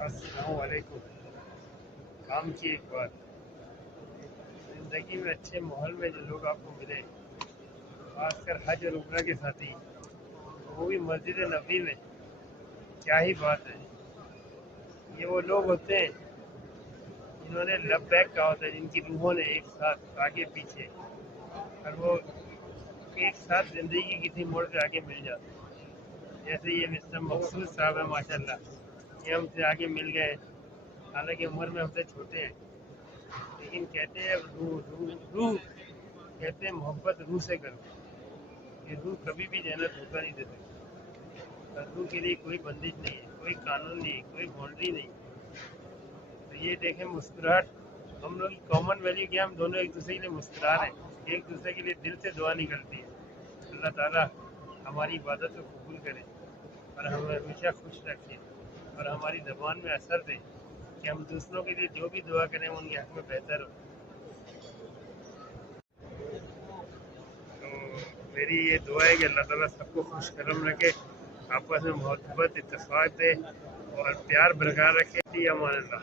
अस्सलाम वालेकुम। काम की एक बात, ज़िंदगी में अच्छे माहौल में जो लोग आपको मिले, खासकर हज और उम्रा के साथी, वो भी मस्जिद नबी में, क्या ही बात है। ये वो लोग होते हैं जिन्होंने लब्बैक कहा होता है, जिनकी रूहों ने एक साथ आगे पीछे, और वो एक साथ ज़िंदगी की किसी मोड़ पे आगे मिल जाते हैं। जैसे ये मिस्टर मकसूद साहब है, माशाल्लाह, ये हमसे आगे मिल गए। हालांकि उम्र में हमसे छोटे हैं, लेकिन कहते हैं रूह रूह रूह, कहते हैं मोहब्बत रूह से करो। ये रूह कभी भी जन्नत धोखा नहीं दे सकती। और रूह के लिए कोई बंदिश नहीं है, कोई कानून नहीं, कोई बाउंड्री नहीं। तो ये देखें मुस्कुराहट, हम लोग की कॉमन वैल्यू क्या, हम दोनों एक दूसरे के लिए मुस्कुरा रहे हैं, एक दूसरे के लिए दिल से दुआ निकलती है। अल्लाह ताला हमारी इबादत को कबूल करे और हमें हमेशा खुश रखे और हमारी ज़बान में असर दे कि हम दूसरों के लिए जो भी दुआ करें उनके हक़ में बेहतर हो। तो मेरी ये दुआ है कि अल्लाह ताला सबको खुश करम रखे, आपस में मोहब्बत इत्तेफाक दे और प्यार बरकरार रखे। अमान अल्लाह।